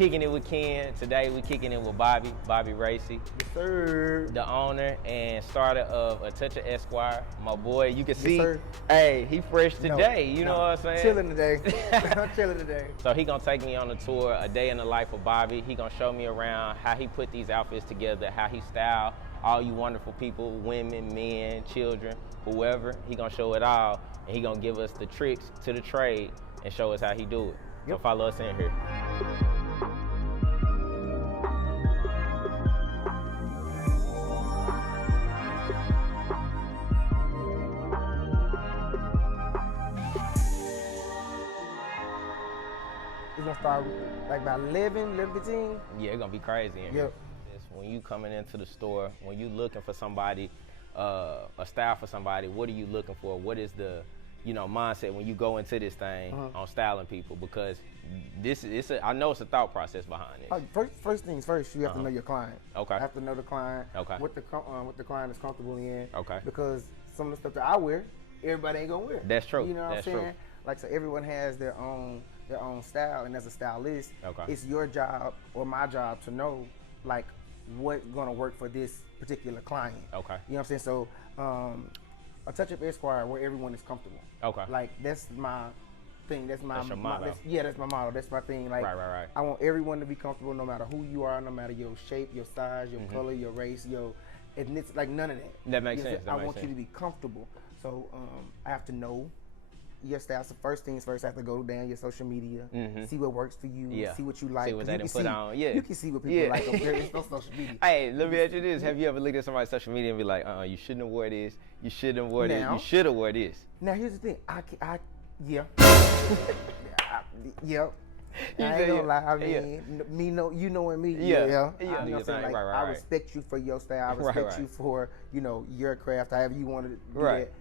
kicking it with Ken. Today we kicking it with Bobby Racy. Yes, sir. The owner and starter of Atouchofesquire. My boy, you can see, sir. Hey, he fresh today, you know what I'm saying? Chilling today. I'm chilling today. So he gonna take me on a tour, a day in the life of Bobby. He gonna show me around how he put these outfits together, how he style all you wonderful people, women, men, children, whoever. He gonna show it all, and he gonna give us the tricks to the trade and show us how he do it. So follow us in here. We're gonna start like by 11, 15. Yeah, it's gonna be crazy in here. When you coming into the store, when you looking for somebody, a style for somebody, what are you looking for? What is the, mindset when you go into this thing on styling people? Because I know it's a thought process behind it. First things first, you have to know your client. Okay. You have to know the client. Okay. What the client is comfortable in. Okay. Because some of the stuff that I wear, everybody ain't gonna wear. That's true. You know what I'm saying? True. Like, so everyone has their own style, and as a stylist, it's your job or my job to know like what's gonna work for this particular client. Okay. You know what I'm saying? So Atouchofesquire, where everyone is comfortable. Okay. Like, that's my thing. That's my motto. that's my motto. That's my thing. Like, right. I want everyone to be comfortable, no matter who you are, no matter your shape, your size, your color, your race, your ethnicity, like none of that. That makes sense. I want you to be comfortable. So I have to know your style. So first things first, I have to go down your social media, see what works for you, see what you like. See what they done put on. Yeah. You can see what people like. There's no social media. Hey, let me ask you this. Have you ever looked at somebody's social media and be like, you shouldn't have wore this, you shouldn't have wore this, you should have wore this? Now here's the thing. Yeah. You I ain't gonna lie. I mean, you knowing me. You know what I'm saying? Like, I respect you for your style. I respect you for, your craft, however you want to do it.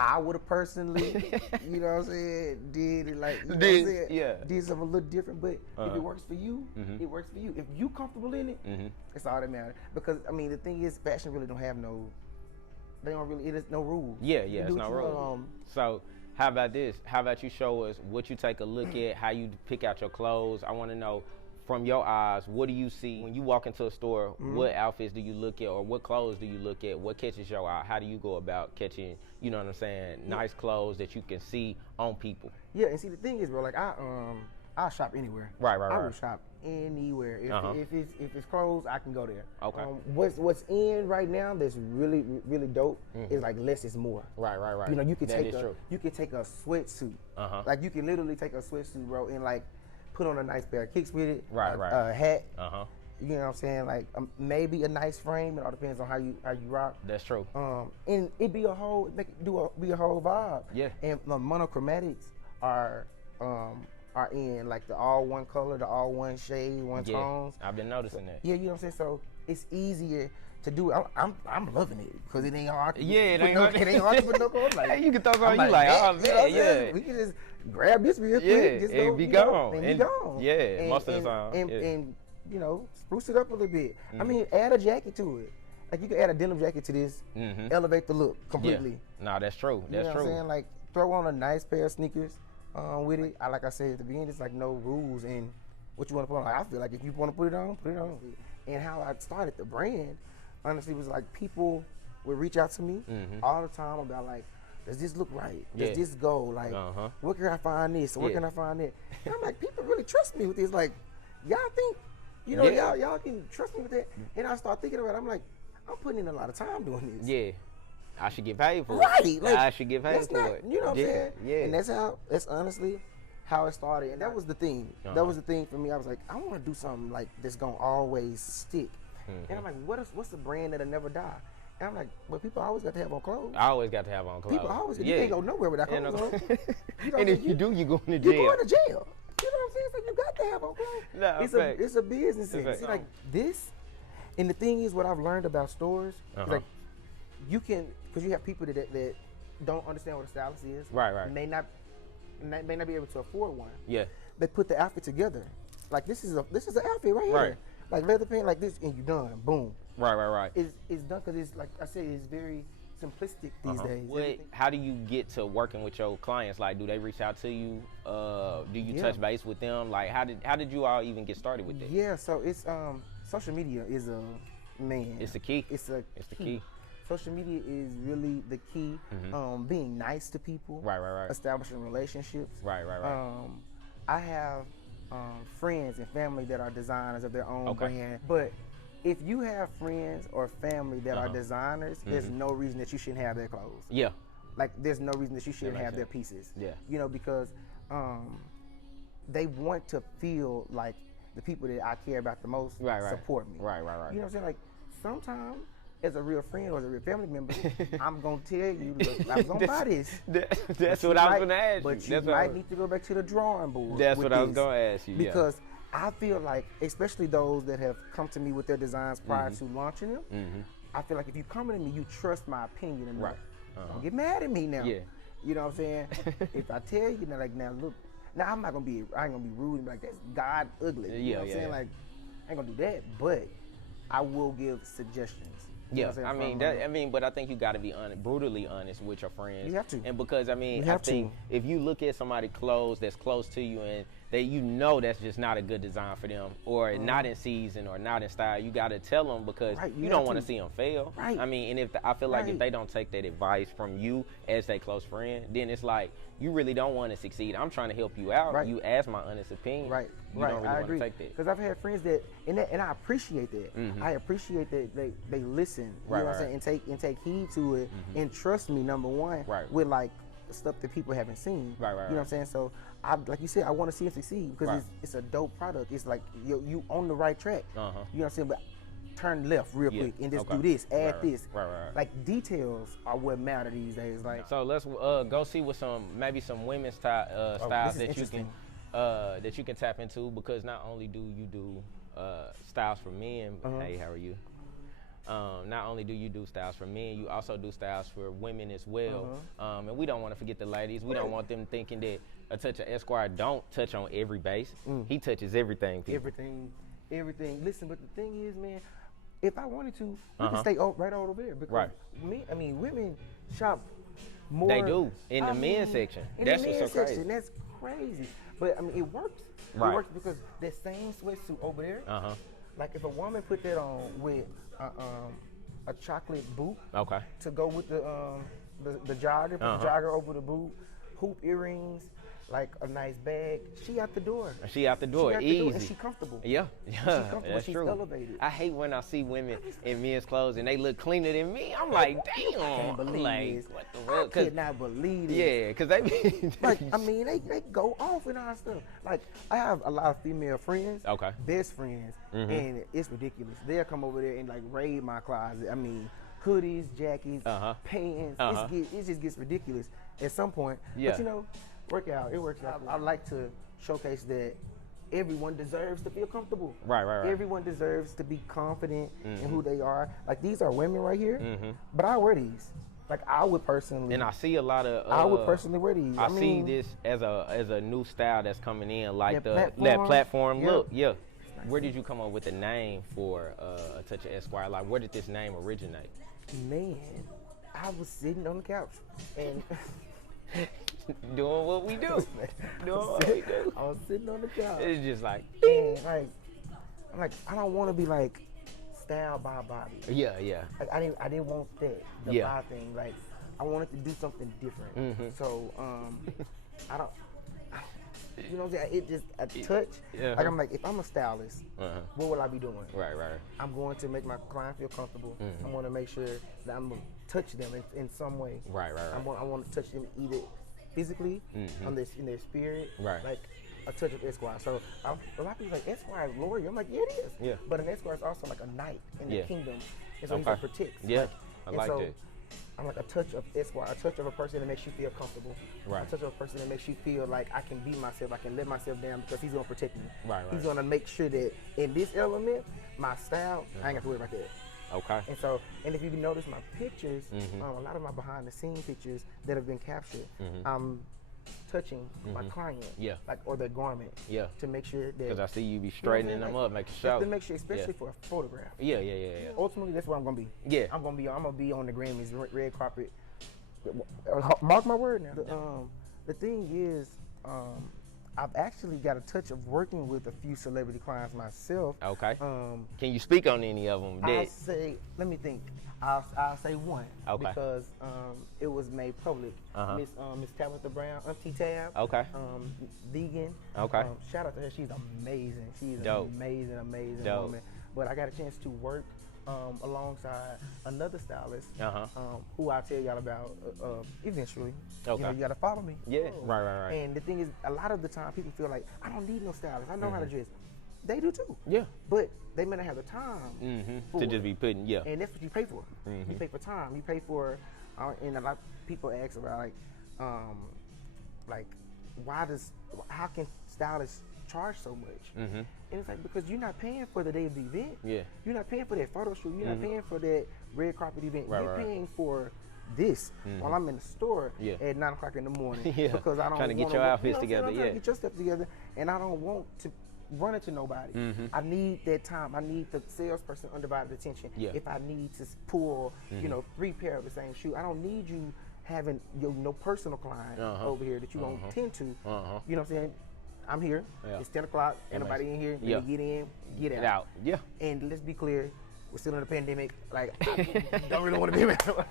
I would have personally, you know what I'm saying, did it like, you know what I'm saying? Did something a little different, but if it works for you, it works for you. If you comfortable in it, it's all that matters. Because, I mean, the thing is, fashion really don't have it is no rules. Yeah, it's no rules. So, how about this? How about you show us what you take a look at, how you pick out your clothes? I want to know, from your eyes, what do you see when you walk into a store? What outfits do you look at, or what clothes do you look at? What catches your eye? How do you go about catching, you know what I'm saying, nice clothes that you can see on people? Yeah, and see, the thing is, bro, like, I'll shop anywhere. Right. I will shop anywhere. If it's clothes, I can go there. Okay. What's in right now that's really, really dope is like less is more. Right. You can take a sweatsuit. Like, you can literally take a sweatsuit, bro, and like put on a nice pair of kicks with it. A hat. You know what I'm saying? Like, maybe a nice frame. It all depends on how you rock. That's true. And it be a whole vibe. Yeah. And monochromatics are in like the all one color, the all one shade, one tones. I've been noticing that. Yeah, you know what I'm saying? So it's easier to do it. I'm loving it because it ain't hard. It ain't hard to put no clothes. Like, you can throw on you like, oh man, we can just grab this real quick, just and be gone. And be gone. Yeah, most of the time. And spruce it up a little bit. I mean, add a jacket to it. Like, you can add a denim jacket to this, elevate the look completely. No, that's true. That's true. You know what I'm saying? Like, throw on a nice pair of sneakers with it. Like I said at the beginning, it's like no rules in what you want to put on. Like, I feel like if you want to put it on, put it on. And how I started the brand, honestly, was like people would reach out to me all the time about like, does this look right? Does this go? Like, where can I find this? Or where can I find that? And I'm like, people really trust me with this. Like, y'all think, y'all can trust me with that? And I start thinking about it. I'm like, I'm putting in a lot of time doing this. Yeah. I should get paid for it. Right. Like, I should get paid for it. You know what I'm saying? Yeah. And that's honestly how it started. And that was the thing. That was the thing for me. I was like, I want to do something like that's going to always stick. And I'm like, what's the brand that'll never die? And I'm like, well, people always got to have on clothes. I always got to have on clothes. People always, you can't go nowhere without clothes on. And if you do, you go to jail. You going to jail. You know what I'm saying? So you got to have on clothes. No, it's a business thing. See, like this, and the thing is, what I've learned about stores is like, you can, because you have people that don't understand what a stylist is. Right. May not be able to afford one. Yeah. They put the outfit together. Like, this is an outfit right here. Like leather pant like this, and you done. Boom. Right. It's done because it's like I said, it's very simplistic these days. How do you get to working with your clients? Like, do they reach out to you? Do you touch base with them? Like, how did you all even get started with this? Yeah, so it's social media is a man. It's the key. It's the key. Social media is really the key. Being nice to people. Right. Establishing relationships. Right. I have friends and family that are designers of their own brand, but if you have friends or family that are designers, there's no reason that you shouldn't have their clothes. Yeah. Like, there's no reason that you shouldn't have their pieces. Yeah. You know, because they want to feel like the people that I care about the most support me. Right. You know what I'm saying? Like, sometimes, as a real friend or as a real family member, I'm going to tell you, look, I'm going to buy this. That's what I was going to ask you. But you might need to go back to the drawing board. That's what I was going to ask you, because I feel like, especially those that have come to me with their designs prior to launching them, I feel like if you come to me, you trust my opinion and don't get mad at me now. Yeah. You know what I'm saying? If I tell you, now look, now I ain't gonna be rude and be like, that's God ugly. You know what I'm saying? Like, I ain't gonna do that, but I will give suggestions. You know what I'm saying? But I think you got to be brutally honest with your friends. You have to. And because I think if you look at somebody's clothes that's close to you and that's just not a good design for them, or not in season or not in style, you got to tell them, because you don't want to see them fail. Right. I mean, and I feel like if they don't take that advice from you as their close friend, then it's like you really don't want to succeed. I'm trying to help you out. Right. You ask my honest opinion. Right. You don't really I want agree. to take that. Because I've had friends that I appreciate that. I appreciate that they listen. You know what I'm saying? And take heed to it and trust me, number one, with like stuff that people haven't seen. You know what I'm saying? So like you said, I want to see him succeed because it's a dope product. It's like you on the right track. You know what I'm saying? But turn left real quick and just do this, add this. Like, details are what matter these days. Like, so let's go see what maybe some women's styles that you can tap into, because not only do you do styles for men. Hey, how are you? Not only do you do styles for men, you also do styles for women as well. And we don't want to forget the ladies. We don't want them thinking that Atouchofesquire don't touch on every base. He touches everything. People. Everything. Listen, but the thing is, man, if I wanted to, we can stay right over there. Because women shop more. They do in the men's section. That's what's so crazy. That's crazy. But I mean, it works. It works because that same sweatsuit over there. Like, if a woman put that on with a chocolate boot, to go with the jogger, put the jogger over the boot, hoop earrings, like a nice bag, she out the door. Easy. And she comfortable. Yeah. She's comfortable. That's She's true. elevated. I hate when I see women in men's clothes and they look cleaner than me. I'm like, damn. I can't believe this. What the world? I cannot believe this. Yeah, because they be like, I mean, they go off and all that stuff. Like, I have a lot of female friends, best friends, and it's ridiculous. They'll come over there and like raid my closet. I mean, hoodies, jackets, pants. It just gets ridiculous at some point. Yeah. But you know, it works out. I like to showcase that everyone deserves to feel comfortable. Right. Everyone deserves to be confident in who they are. Like, these are women right here, but I wear these. Like, I would personally. And I see a lot of. I would personally wear these. I see this as a new style that's coming in, like that platform look. Yeah. Nice. Where did you come up with the name for Atouchofesquire? Like, where did this name originate? Man, I was sitting on the couch and. Doing what we do. I was sitting on the couch. It's just like, and I'm like, I don't want to be like styled by Bobby. Yeah. Like, I didn't want that Bob thing. Like, I wanted to do something different. So I don't. You know what I'm saying? It just a touch. Like, I'm like, if I'm a stylist, what will I be doing? Right. I'm going to make my client feel comfortable. I'm going to make sure that I'm going to touch them in some way. Right. I want to touch them either physically, in their spirit, like a touch of Esquire. So a lot of people are like, Esquire is glory. I'm like, yeah, it is. Yeah. But an Esquire is also like a knight in the kingdom. And so he's like protects. Yeah, I like that. I'm like a touch of Esquire, a touch of a person that makes you feel comfortable. Right. A touch of a person that makes you feel like I can be myself, I can let myself down because he's gonna protect me. Right. He's gonna make sure that in this element, my style, I ain't got to worry about that. Okay. And if you notice my pictures, a lot of my behind the scenes pictures that have been captured, touching my client, like, or their garment, to make sure that. Because I see you be straightening them up, making sure. To make sure, especially for a photograph. Yeah. Ultimately, that's what I'm gonna be. Yeah. I'm gonna be on the Grammys, red carpet. Mark my word now. The thing is, I've actually got a touch of working with a few celebrity clients myself. Okay. Can you speak on any of them? Let me think. I'll say one. Okay. Because it was made public. Miss Tabitha Brown, Auntie Tab. Okay. Vegan. Okay. Shout out to her. She's amazing. She's Dope. an amazing Dope. woman. But I got a chance to work alongside another stylist, who I'll tell y'all about eventually. Okay. You gotta follow me. Yeah. Right. And the thing is, a lot of the time people feel like, I don't need no stylist. I know how to dress. They do too. Yeah. But they may not have the time to just be putting, And that's what you pay for. You pay for time. You pay for, and a lot of people ask about how can stylists charge so much? And it's like, because you're not paying for the day of the event. Yeah. You're not paying for that photo shoot. You're not paying for that red carpet event. You're paying for this while I'm in the store at 9 o'clock in the morning because I don't trying to get your outfits together. Trying to get your stuff together, and I don't want to run into nobody. I need that time. I need the salesperson undivided attention. If I need to pull, 3 pair of the same shoe, I don't need you having no personal client over here that you don't tend to. You know what I'm saying? I'm here. It's 10 o'clock. Anybody in here? Get in, get out. Yeah. And let's be clear, we're still in a pandemic. Like, I don't really want to be around nobody.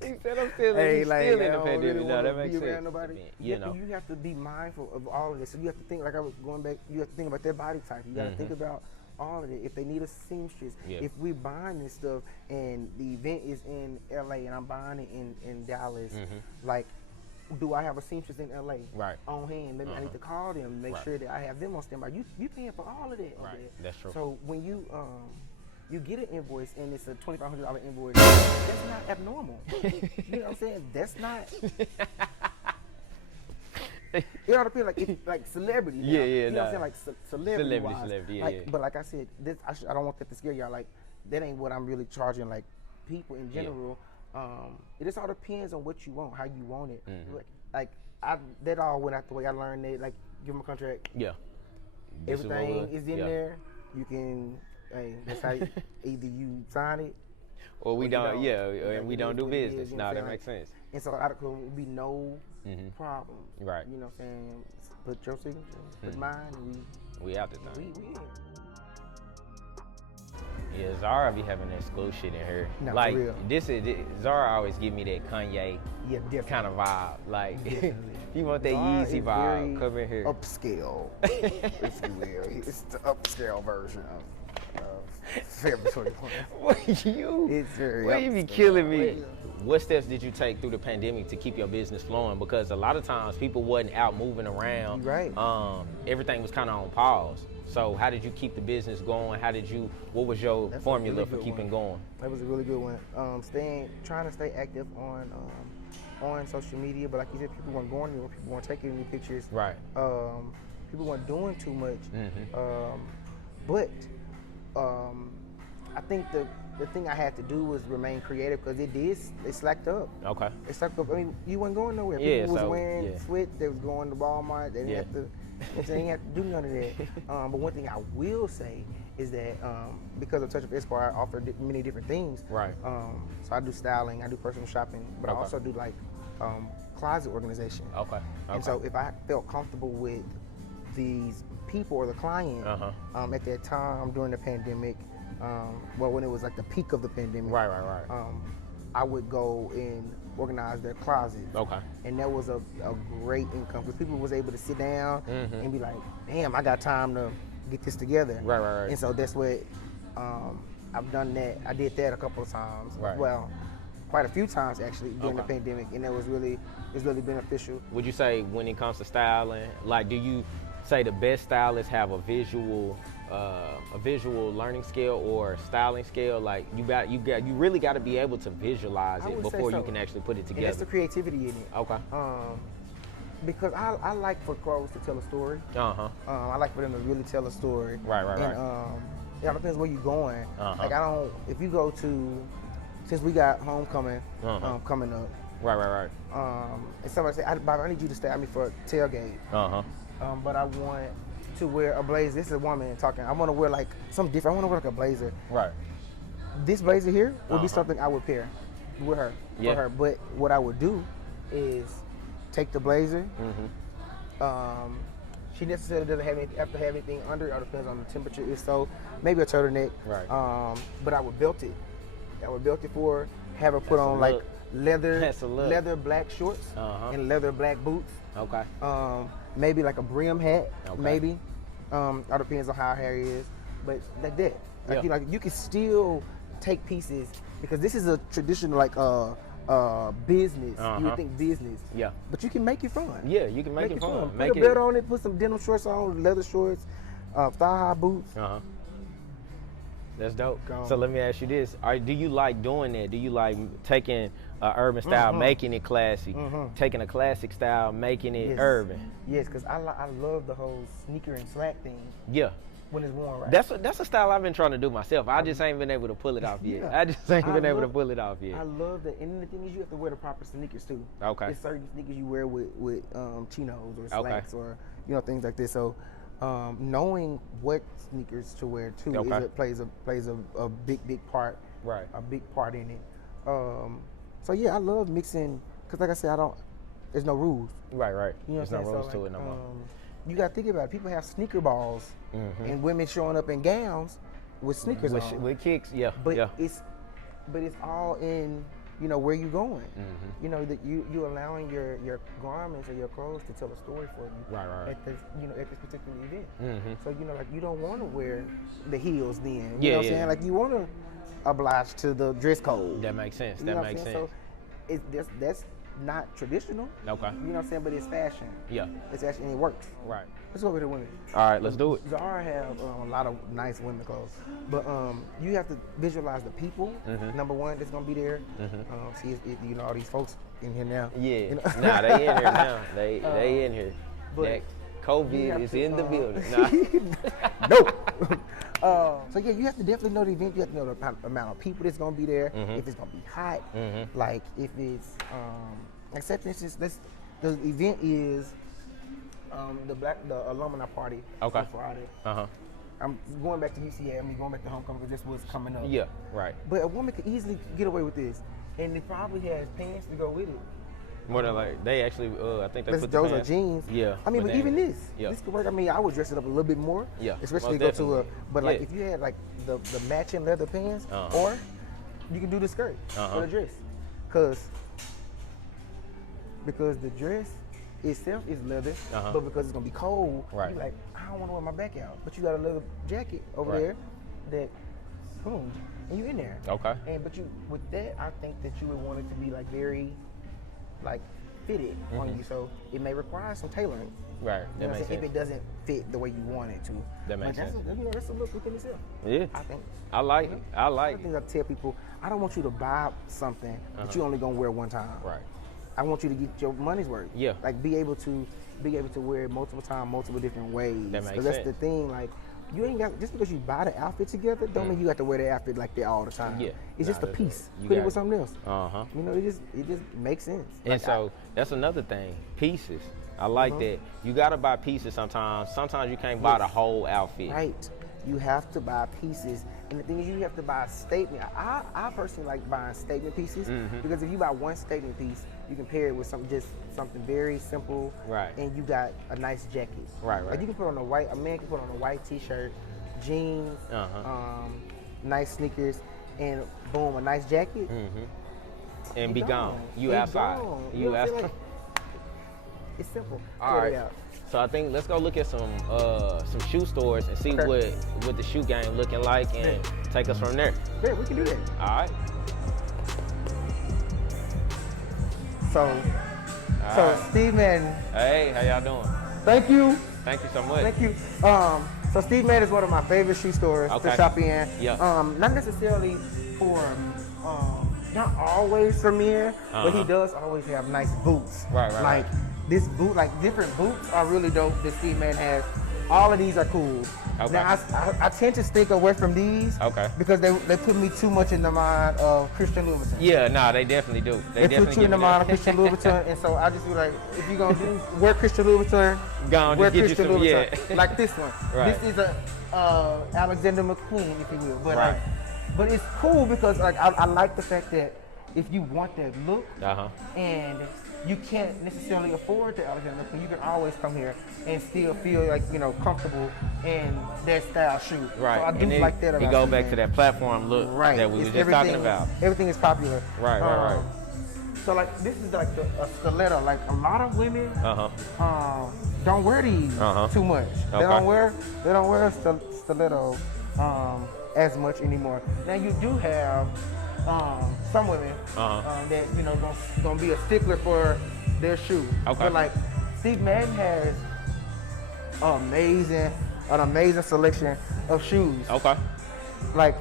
He said I'm still in the pandemic. Really no, that makes sense. Around nobody. You have to be mindful of all of this. So you have to think, like I was going back, you have to think about their body type. You got to think about all of it. If they need a seamstress, if we're buying this stuff and the event is in LA and I'm buying it in Dallas, like, do I have a seamstress in LA on hand? Maybe I need to call them and make sure that I have them on standby. You paying for all of that. That's true. So when you get an invoice and it's a $2,500 invoice, that's not abnormal. You know what I'm saying? That's not. It ought to be like celebrity. Yeah. You know what I'm saying? Like celebrity. Celebrity. But like I said, I don't want that to scare y'all. Like, that ain't what I'm really charging. Like, people in general. It just all depends on what you want, how you want it. That all went out the way. I learned that, like, give them a contract. Yeah. Everything is in there. You can, that's how either you sign it or we don't. And we don't do business. No, that makes sense. And so there will be no problem. Right. You know what I'm saying? Put your signature, put mine, and we out this time. We in. Yeah, Zara be having that school shit in her. No, like, for real. Zara always give me that Kanye kind of vibe. Like, if you want that Zara Yeezy vibe, come in here. Upscale, if you will. It's the upscale version of February 21. It's very Why you be killing me? What steps did you take through the pandemic to keep your business flowing? Because a lot of times people wasn't out moving around. Right. Everything was kind of on pause. So how did you keep the business going? What was your formula for keeping going? That was a really good one. Trying to stay active on social media, but like you said, people weren't going anywhere. People weren't taking any pictures. Right. People weren't doing too much. But I think the thing I had to do was remain creative because it slacked up. Okay. It slacked up. I mean, you weren't going nowhere. People was wearing sweats. They was going to Walmart. They didn't have to. They ain't have to do none of that. But one thing I will say is that because of Atouchofesquire, I offer many different things. Right. So I do styling, I do personal shopping, but I also do like closet organization. Okay. And so if I felt comfortable with these people or the client at that time during the pandemic, when it was like the peak of the pandemic, I would go and organize their closet. Okay. And that was a great income because people was able to sit down and be like, damn, I got time to get this together. Right. And so that's what I've done that. I did that a couple of times. Right. Well, quite a few times actually during the pandemic, and that was really beneficial. Would you say when it comes to styling, like, do you say the best stylists have a visual learning skill or styling skill? Like, you really got to be able to visualize it before you can actually put it together. And that's the creativity in it. Okay. Because I like for clothes to tell a story. I like for them to really tell a story. Right. It depends where you're going. Like, if you go to, since we got homecoming coming up, Right. And somebody said, Bobby, I need you to style me for a tailgate. But I want to wear a blazer. This is a woman talking. I want to wear like something different. I want to wear like a blazer. Right. This blazer here would be something I would pair with her, Yeah. for her. But what I would do is take the blazer. She necessarily doesn't have to have anything under it. It depends on the temperature. If so, maybe a turtleneck. Right. But I would belt it. I would belt it for her. Have her put That's a on like look. leather That's a look. leather black shorts and leather black boots. Okay. Maybe like a brim hat. Okay. Maybe. All depends on how her hair is. But like that. Like, you can still take pieces because this is a traditional like business. You would think business. Yeah. But you can make it fun. Yeah, you can make it fun. Put a belt on it, put some denim shorts on, leather shorts, thigh-high boots. That's dope. So let me ask you this: do you like doing that? Do you like taking an urban style, making it classy, taking a classic style, making it urban? Yes, because I love the whole sneaker and slack thing. Yeah. When it's worn right. That's a style I've been trying to do myself. I just ain't been able to pull it off yet. Yeah. I just ain't been able to pull it off yet. I love that. And the thing is, you have to wear the proper sneakers too. Okay. There's certain sneakers you wear with chinos or slacks or things like this. So knowing what sneakers to wear too plays a big part. Right. A big part in it. So yeah, I love mixing because like I said, there's no rules. Right. You know There's no what I'm rules saying? to it no more. You got to think about it. People have sneaker balls and women showing up in gowns with sneakers on. With kicks, yeah. But it's all in, where you going. That you allowing your garments or your clothes to tell a story for you. Right. At this particular event. So like you don't want to wear the heels then. You know what I'm saying? Like you want to oblige to the dress code. That makes sense. You know what I'm saying? So that's not traditional. Okay. You know what I'm saying? But it's fashion. Yeah. It's fashion and it works. Right. Let's go over to women. All right, let's do it. Zara have a lot of nice women clothes, but you have to visualize the people. Number one, that's gonna be there. See, all these folks in here now. Yeah. Nah, they in here now. They in here. But COVID is in the building. Nah. No. So yeah, you have to definitely know the event. You have to know the amount of people that's gonna be there. If it's gonna be hot, like if it's except for instance, the event is the alumni party on Friday. I'm going back to UCA. I'm going back to homecoming because this was coming up. Yeah, right. But a woman could easily get away with this, and it probably has pants to go with it. More than like they actually, I think they put those the are pants. jeans. Yeah. I mean, but even this could work. I mean, I would dress it up a little bit more. Yeah. Especially go to but like if you had like the matching leather pants, or you can do the skirt or the dress, because the dress itself is leather, but because it's gonna be cold, you're like, I don't want to wear my back out. But you got a leather jacket over there that, boom, and you in there. Okay. But with that, I think that you would want it to be like very, like fitted on you. So it may require some tailoring. Right. You know what I'm saying? If it doesn't fit the way you want it to. That makes sense. That's a look within itself. Yeah. I think. I like it. I like it. I think I tell people, I don't want you to buy something that you only gonna wear one time. Right. I want you to get your money's worth. Yeah. Like be able to wear it multiple times, multiple different ways. That makes sense. Because that's the thing. Like you ain't got just because you buy the outfit together, don't mean you got to wear the outfit like that all the time. Yeah. It's just a piece. Put it with something else. It just makes sense. And like so that's another thing. Pieces. I like that. You gotta buy pieces sometimes. Sometimes you can't buy the whole outfit. Right. You have to buy pieces. And the thing is, you have to buy a statement. I personally like buying statement pieces because if you buy one statement piece, you can pair it with something very simple. Right. And you got a nice jacket. Right. Like you can put on a man can put on a white t-shirt, jeans, nice sneakers, and boom, a nice jacket. And be gone. You outside. You outside. Like, it's simple. All right. So I think let's go look at some shoe stores and see what the shoe game looking like and take us from there. Yeah, we can do that. All right. So Steve Madden. Hey, how y'all doing? Thank you. Thank you so much. Thank you. So Steve Madden is one of my favorite shoe stores to shop in. Yeah. Not necessarily for not always for men, but he does always have nice boots. Right. Like this boot, like different boots are really dope that Steve Madden has all of these are cool. Okay. Now I tend to stick away from these. Okay. Because they put me too much in the mind of Christian Louboutin. Yeah, nah, they definitely do. They put you in the mind of Christian Louboutin, and so I just be like, if you're gonna wear Christian Louboutin, wear Christian Louboutin. Yeah. Like this one. Right. This is a Alexander McQueen, if you will. But right. but it's cool because like I like the fact that if you want that look and you can't necessarily afford the Alexander McQueen, you can always come here and still feel like, you know, comfortable in that style shoe. Right. So I do like that about it. Go Steve back Madden. to that platform look that we were just talking about. Everything is popular. Right. So like this is like a stiletto. Like a lot of women don't wear these too much. Okay. They don't wear stiletto as much anymore. Now you do have some women that, you know, gonna be a stickler for their shoe. Okay. But like Steve Madden has an amazing selection of shoes. Okay. Like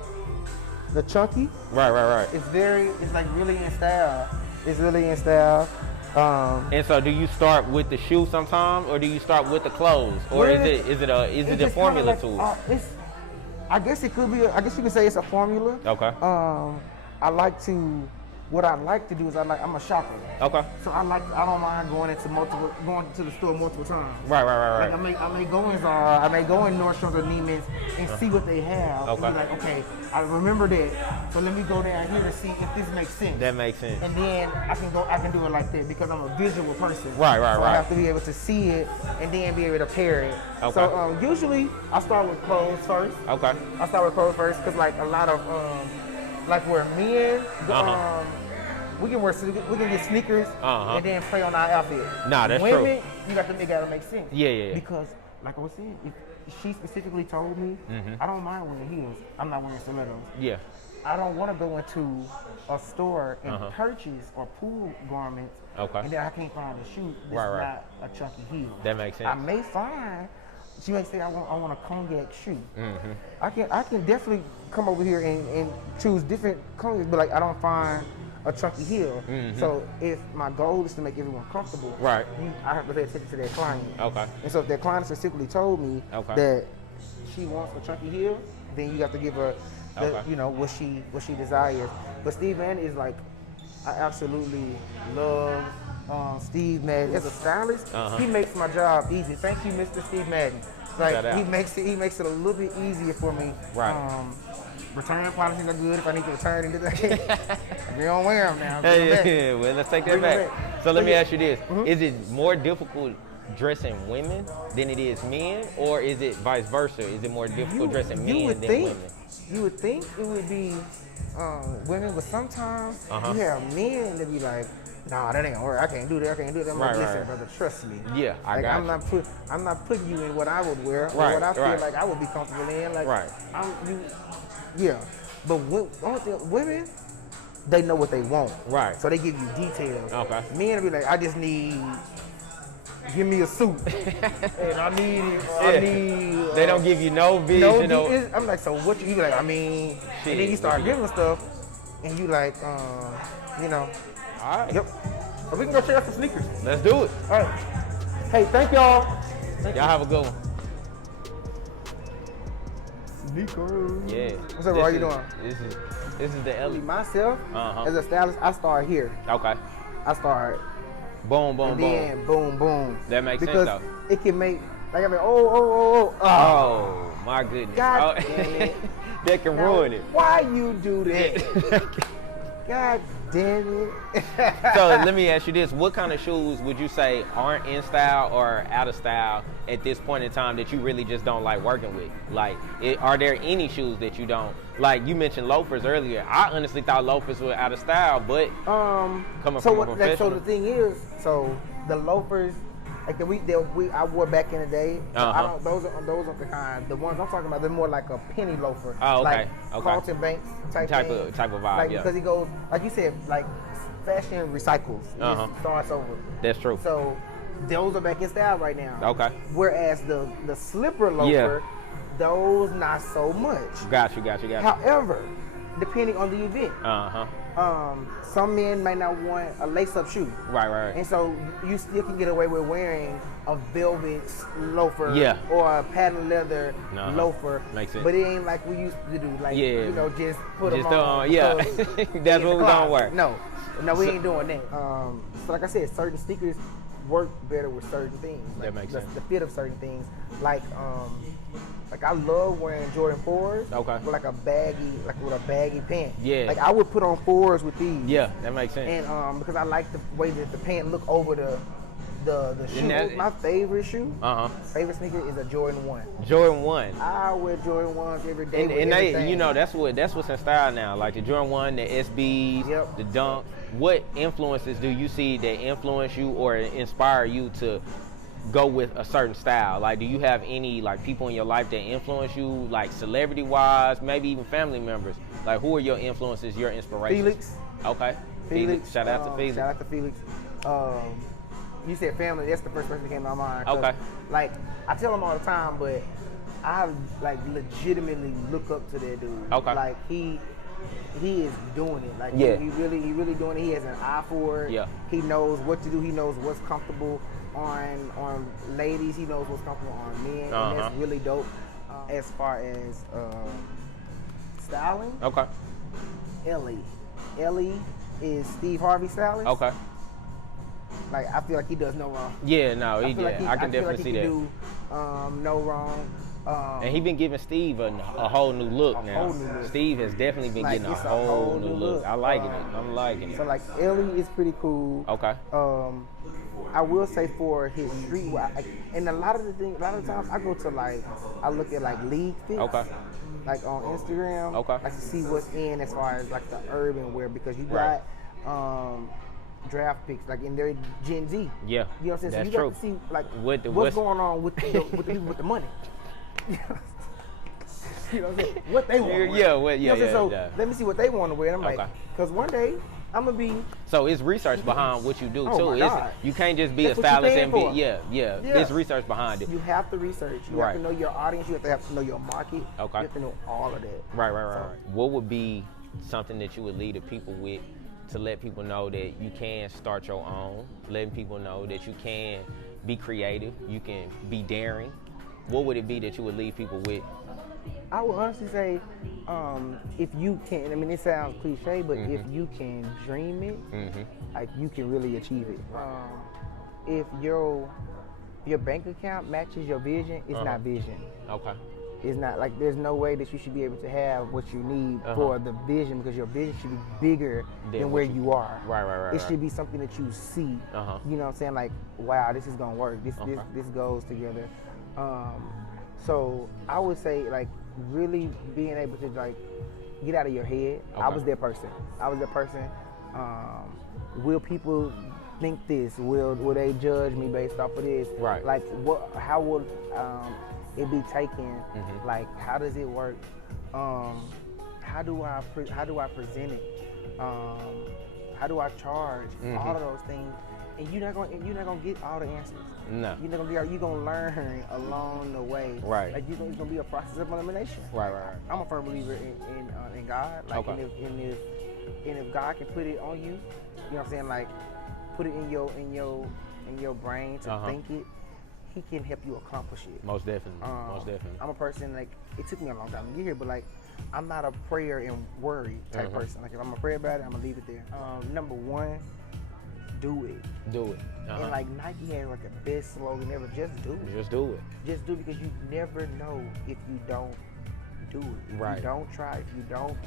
the chunky. Right. It's like really in style. It's really in style. And so, do you start with the shoe sometimes, or do you start with the clothes, or is it a formula like, to it? I guess it could be. I guess you could say it's a formula. Okay. What I like to do is I'm a shopper. Okay. So I don't mind going to the store multiple times. Right. Like I may go in Zara, I may go in Nordstrom's or Neiman's and see what they have. Okay. And be like, okay, I remember that, so let me go down here and see if this makes sense. That makes sense. And then I can do it like that because I'm a visual person. Right. So I have to be able to see it and then be able to pair it. Okay. So usually I start with clothes first. Okay. I start with clothes first because like a lot of like where men we can get sneakers and then play on our outfit. Nah, that's Women, true. It gotta make sense. Yeah. Because like I was saying, if she specifically told me, I don't mind wearing heels. I'm not wearing stilettos. Yeah. I don't want to go into a store and purchase or pull garments, and then I can't find a shoe that's not a chunky heel. That makes sense. I may find. She may say I want a cognac shoe. I can definitely come over here and choose different colors, but like I don't find a chunky heel. So if my goal is to make everyone comfortable, I have to pay attention to that client. Okay. And so if that client specifically told me that she wants a chunky heel, then you have to give her you know, what she desires. But Steve Madden is like, I absolutely love Steve Madden. As a stylist, he makes my job easy. Thank you, Mr. Steve Madden. Like he makes it a little bit easier for me. Right. Return policies are good if I need to return into that. We don't wear them now. Hey, well, let's take that back. So let me ask you this. Is it more difficult dressing women than it is men, or is it vice versa? Is it more difficult dressing men than women? You would think it would be women, but sometimes you have men that be like, nah, that ain't gonna work. I can't do that. I'm like, listen, brother, trust me. Yeah, I got you. I'm not putting you in what I would wear or what I feel like I would be comfortable in. Like, But women, they know what they want. Right. So they give you details. Okay. Men will be like, I just need, give me a suit. And I need. They don't give you no vision. I'm like, so what you be like, I mean, shit, and then you start giving stuff, and you like, you know. All right. Yep. So we can go check out some sneakers. Let's do it. All right. Hey, thank y'all. Y'all have a good one. Sneakers. Yeah. What's up, bro? How you doing? This is the Ellie. Myself, as a stylist, I start here. Okay. I start. Boom, boom, and then boom, boom. That makes sense, though. It can make, like, I mean, oh, my goodness. God damn it. That can ruin it. Why you do that? God damn it. So let me ask you this. What kind of shoes would you say aren't in style or out of style at this point in time that you really just don't like working with? Like, are there any shoes that you don't? Like, you mentioned loafers earlier. I honestly thought loafers were out of style, but coming from a professional. So the thing is, the loafers, like I wore back in the day. I don't. Those are the kind. The ones I'm talking about, they're more like a penny loafer. Oh, okay. Like Carlton Banks type of vibe. Like, because he goes, like you said, like fashion recycles. Starts over. That's true. So those are back in style right now. Okay. Whereas the slipper loafer, those not so much. Got you. However, depending on the event. Some men may not want a lace-up shoe. Right. And so you still can get away with wearing a velvet loafer or a patent leather loafer. Makes sense. But it ain't like we used to do. Like, you know, just put them on. That's what we don't wear. No, we ain't doing that. So like I said, certain sneakers work better with certain things. Like that makes sense. The fit of certain things. Like I love wearing Jordan 4s. Okay. With like with a baggy pant. Yeah. Like I would put on 4s with these. Yeah, that makes sense. And because I like the way that the pant look over the shoe. My favorite shoe, favorite sneaker is a Jordan 1. Jordan 1. I wear Jordan 1s every day. And they, you know, that's what's in style now. Like the Jordan 1, the SBs, the Dunk. What influences do you see that influence you or inspire you to go with a certain style? Like, do you have any like people in your life that influence you, like celebrity wise, maybe even family members? Like, who are your influences, your inspirations? Felix. Okay. Felix. Shout out to Felix. Shout out to Felix. You said family. That's the first person that came to my mind. Okay. Like I tell him all the time, but I like legitimately look up to that dude. Okay. Like he is doing it. Like he really doing it. He has an eye for it. Yeah. He knows what to do. He knows what's comfortable on ladies. He knows what's comfortable on men. And that's really dope. As far as styling. Okay. Ellie is Steve Harvey's stylist. Okay. Like I feel like he does no wrong. Yeah, no, I can definitely see that. Do no wrong. And he been giving Steve a whole new look now. Steve has definitely been getting a whole new look. I like it. I'm liking it. So like Ellie is pretty cool. Okay. I will say for his streetwear, and a lot of times I go to I look at like league fits. Okay. Like on Instagram. Okay. Like to see what's in as far as like the urban wear because you got draft picks like in their Gen Z. Yeah. You know what I'm saying? That's so you true. got to see like what's going on with the people with the money. You know what I'm saying? What they want to wear. So let me see what they want to wear. And I'm like, because one day I'm gonna be. So it's research behind what you do too. My God. You can't just be That's a stylist and be. for. Yeah. There's research behind it. You have to research. You have to know your audience. You have to know your market. Okay. You have to know all of that. Right. What would be something that you would lead the people with to let people know that you can start your own, letting people know that you can be creative, you can be daring? What would it be that you would leave people with? I would honestly say, if you can, I mean, it sounds cliche, but if you can dream it, like you can really achieve it. If your bank account matches your vision, it's not vision. Okay. It's not like there's no way that you should be able to have what you need for the vision because your vision should be bigger than where you are. Right. It should be something that you see. You know what I'm saying? Like, wow, this is gonna work. This goes together. So I would say like really being able to like get out of your head. Okay. I was that person. Will people think this? Will they judge me based off of this? Right. Like how would it be taken? Like how does it work? How do I present it? How do I charge? All of those things. And you're not gonna get all the answers. No. You're gonna learn along the way. Right. Like it's gonna be a process of elimination. Right. I'm a firm believer in God. Like and if God can put it on you, you know what I'm saying? Like put it in your brain to think it, He can help you accomplish it. Most definitely. I'm a person like it took me a long time to get here, but like I'm not a prayer and worry type person. Like if I'm gonna pray about it, I'm gonna leave it there. Number one. Do it. And like Nike has like the best slogan ever. Just do it. Just do it. Just do it because you never know if you don't do it. If you don't try, if you don't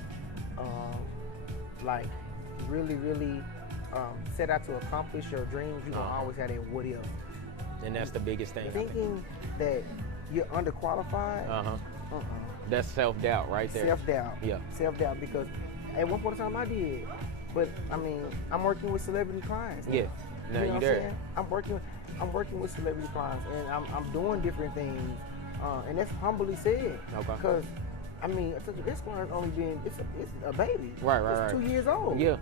like really set out to accomplish your dreams, you're gonna always have that what if. And that's the biggest thing. Thinking that you're underqualified. That's self-doubt right there. Self-doubt. Yeah. Self-doubt because at one point in time I did. But I mean, I'm working with celebrity clients. Yeah. No, you there. I'm working with celebrity clients, and I'm doing different things, and that's humbly said. Okay. Because I mean, Esquire's only been, it's a baby. Right. It's 2 years old. Yeah.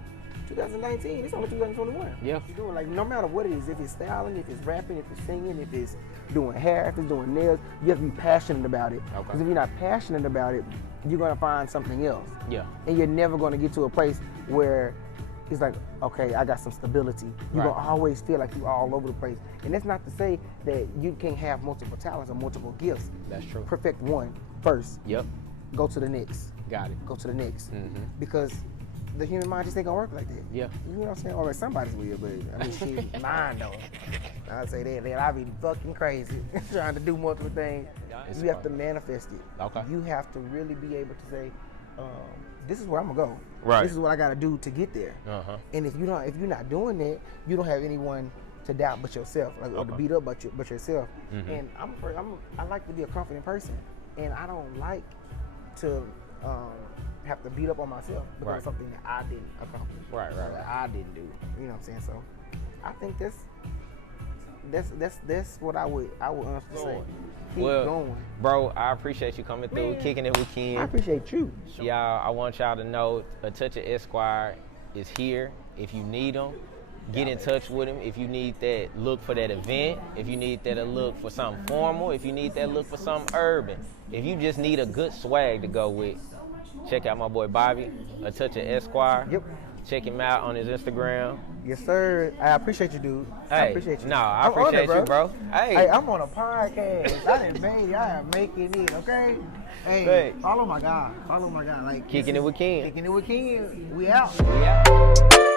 2019, it's only 2021. Yeah. You're doing, like, no matter what it is, if it's styling, if it's rapping, if it's singing, if it's doing hair, if it's doing nails, you have to be passionate about it. Okay. Because if you're not passionate about it, you're going to find something else. Yeah. And you're never going to get to a place where it's like, okay, I got some stability. You're going to always feel like you're all over the place. And that's not to say that you can't have multiple talents or multiple gifts. That's true. Perfect one first. Yep. Go to the next. Got it. Go to the next. Mm-hmm. Because the human mind just ain't gonna work like that. Yeah. You know what I'm saying? Or somebody's will, but I mean, shit, mine don't. I'd say that I be fucking crazy trying to do multiple things. You have to manifest it. Okay. You have to really be able to say, this is where I'm gonna go. Right. This is what I gotta do to get there. Uh-huh. And if you're not doing that, you don't have anyone to doubt but yourself, like, or to beat up but yourself. Mm-hmm. And I like to be a confident person, and I don't like to have to beat up on myself because of something that I didn't accomplish. Right. That I didn't do. You know what I'm saying? So I think that's what I would honestly say. Keep going. Bro, I appreciate you coming through, kicking it with Ken. I appreciate you. Y'all, I want y'all to know Atouchofesquire is here. If you need him, get in touch with him. If you need that look for that event, if you need that look for something formal, if you need that look for something urban, if you just need a good swag to go with, check out my boy Bobby, Atouchofesquire. Yep. Check him out on his Instagram. Yes, sir. I appreciate you, dude. Hey, I appreciate you. No, I appreciate you, bro. Hey, I'm on a podcast. I am making it, okay? Hey, follow my guy. Like Kicking it with Ken. Kicking it with Ken. We out. We out.